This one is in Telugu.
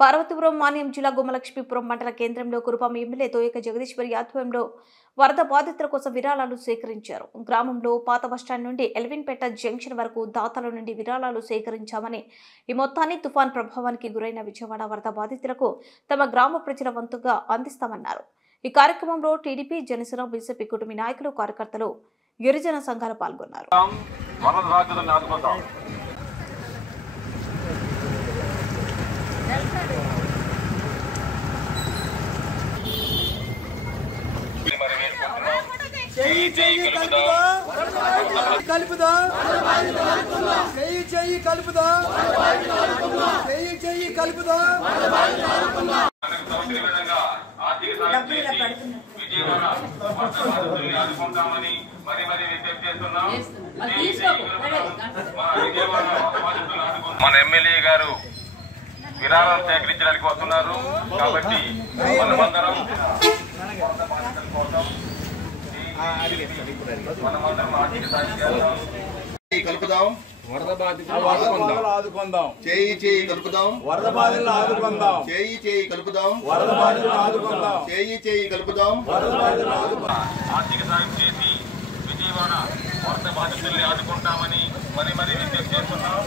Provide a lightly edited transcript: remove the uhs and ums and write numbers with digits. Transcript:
పార్వతీపురం మాన్యం జిల్లా గుమ్మలక్ష్మీపురం మండల కేంద్రంలో కురుపాం ఎమ్మెల్యే తోయక జగదీశ్వరి ఆధ్వర్యంలో వరద బాధితుల కోసం విరాళాలు సేకరించారు. గ్రామంలో పాత బస్టాండ్ నుండి ఎల్విన్పేట జంక్షన్ వరకు దాతల నుండి విరాళాలు సేకరించామని, ఈ మొత్తాన్ని తుఫాన్ ప్రభావానికి గురైన విజయవాడ వరద బాధితులకు తమ గ్రామ ప్రజల వంతుగా అందిస్తామన్నారు. ఈ కార్యక్రమంలో టీడీపీ, జనసేన, బీజేపీ కుటుంబ నాయకులు, కార్యకర్తలు, గిరిజన సంఘాలు పాల్గొన్నారు. మన ఎమ్మెల్యే గారు విరాళాలు సేకరించడానికి వస్తున్నారు కాబట్టి మనమందరం కలుపుదాం, వరద బాధితులను ఆదుకుందాం. చేయి చేయి కలుపుదాం, వరద బాధితులను ఆదుకుందాం. చేయి చేయి కలుపుదాం, వరద బాధితులను ఆదుకుందాం. చేయి చేయి కలుపుదాం. ఆర్థిక సాయం చేసి విజయవాడ వరద బాధితుల్ని ఆదుకుంటామని మరి విజ్ఞప్తి చేస్తున్నాం.